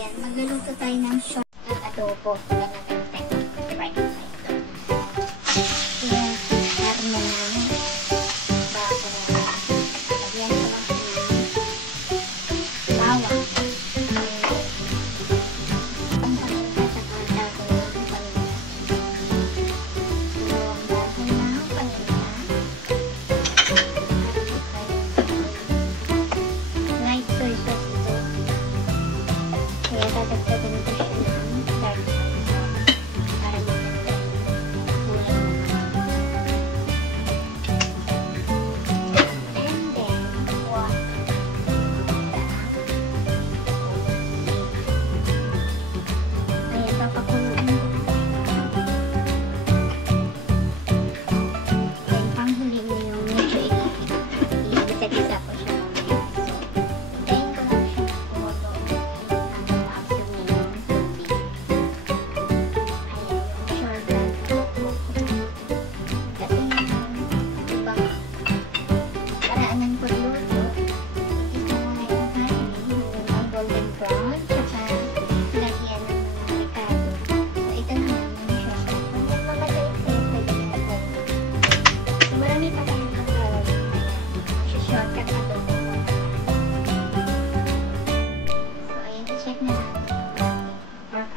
Ayan, magluluto tayo ng shortcut adobo. Ayan natin tayo. Right side. Ayan, karne ng bago. Lagyan ko lang ng bawang. Ang paminta sa katago ng paminta. Dalawang baso ng paminta. Light soy sauce ito. Kaya dadagdagan ko siya ng dark sauce para maganda yung kulay naman. And then, water. Kaya papakuluin ko. Then, panghuli mo yung medyo i-isa-isa ko siya.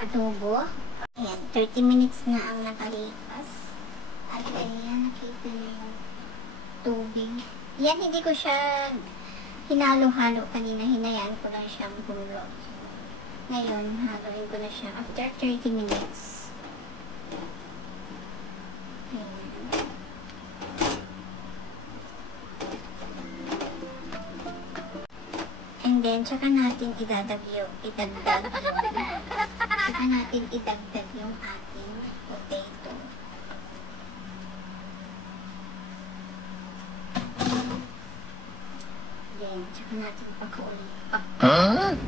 Adobo. Ayan, 30 minutes na ang nakalipas. At ayan, nakita na yung tubig. Yan, hindi ko siya hinalo-halo kanina. Hinayaan ko lang siyang gulo. Ngayon, haluin ko na siya after 30 minutes. Ayan. And then, tsaka natin idagdag yung ating potato. Then,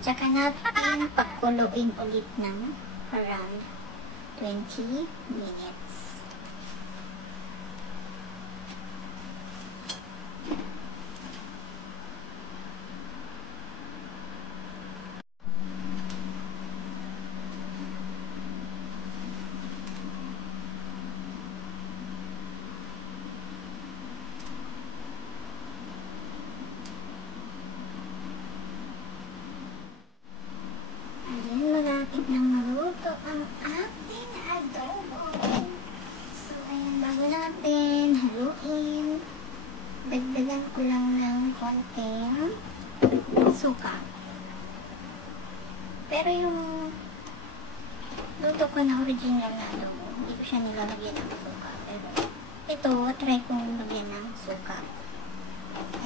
tsaka natin pakuluin ulit ng around 20 minutes. Malapit nang maluto ang ating adobo. So, ayan, bago natin haluin, dagdagan ko lang ng konting suka. Pero yung luto ko na original na adobo, hindi ko siya nilalagyan ng suka. Pero ito, try kong lagyan ng suka.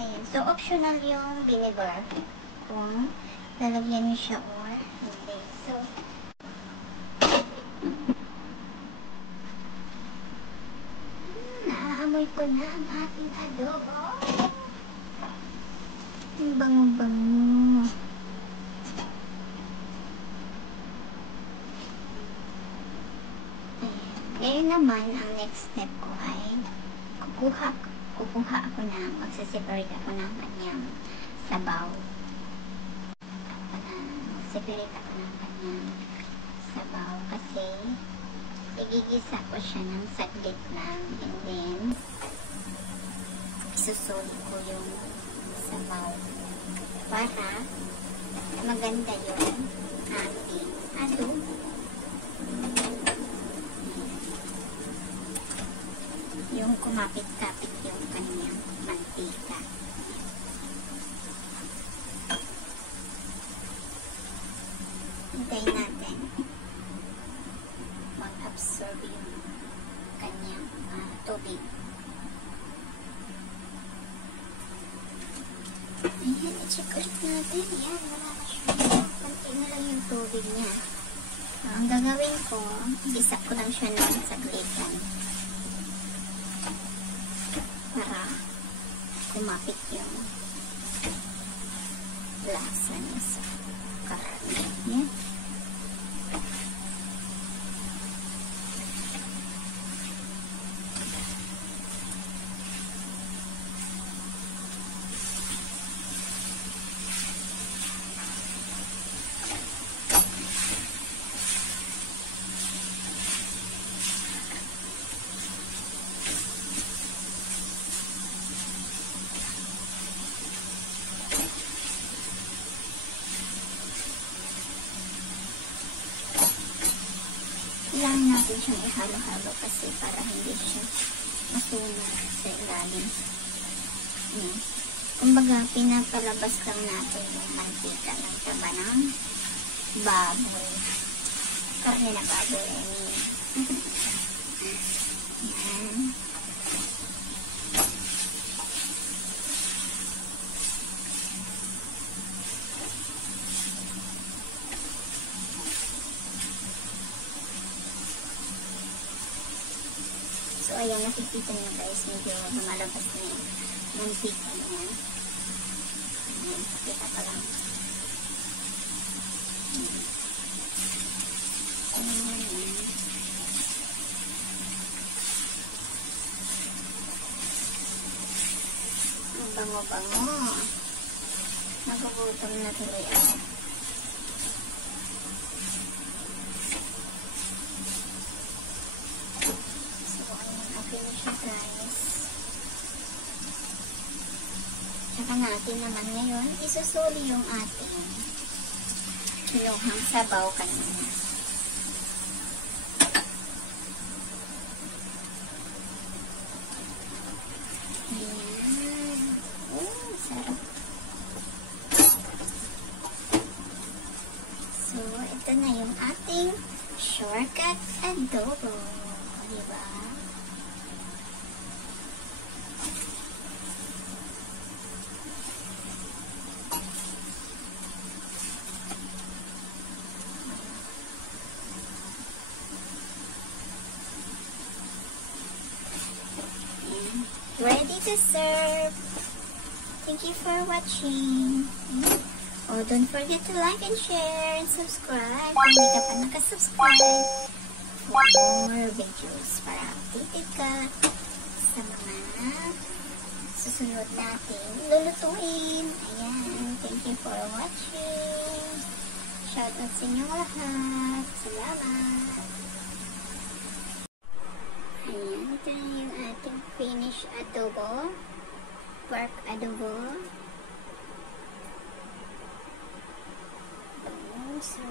Ayan, so optional yung vinegar kung lalagyan niyo siya or hindi. So, naaamoy ko na ang ating adobo. Ang bango-bango. Ngayon naman, ang next step ko ay kukuha ako na, magsaseparate ako ng kanyang sabaw. Separate ako ng kanyang sabaw kasi igigisa ko siya ng saglit lang, and then isusulit ko yung sabaw para maganda yung ating adobo. Yung kumapit-kapit yung kanyang mantika. Hintayin natin mag-absorb yung kanyang tubig. Ayan, i-check ulit natin. Ayan, wala na siya. Konti na lang yung tubig niya. So, ang gagawin ko, isa ko lang siya ng saglitan para kumapit yung lasa niya sa karne. Ayan. kailangan natin siyang ihalo-halo kasi para hindi siya masunog sa ilalim. Kumbaga, pinapalabas lang natin yung mantika ng taba ng baboy. Karne na baboy, I mean. Yan. So, ayan, nakikita nyo guys, medyo lumalabas na yung mantika niya. Ayan, pakita pa lang. Ang bango-bango. Nagugutom na tuloy ako. Saka natin naman ngayon, isusuli yung ating kinuhang sabaw kanina. Ayan. Oh, sarap. So, ito na yung ating shortcut adobo. Diba? Ready to serve. Thank you for watching. Oh, don't forget to like and share and subscribe kung hindi ka pa nakasubscribe for more videos para updated ka sa mga susunod natin lulutuin. Ayan. Thank you for watching. Shout out sa inyong lahat. Salamat. Ayan, ito na yung ating finished adobo. Pork adobo. So,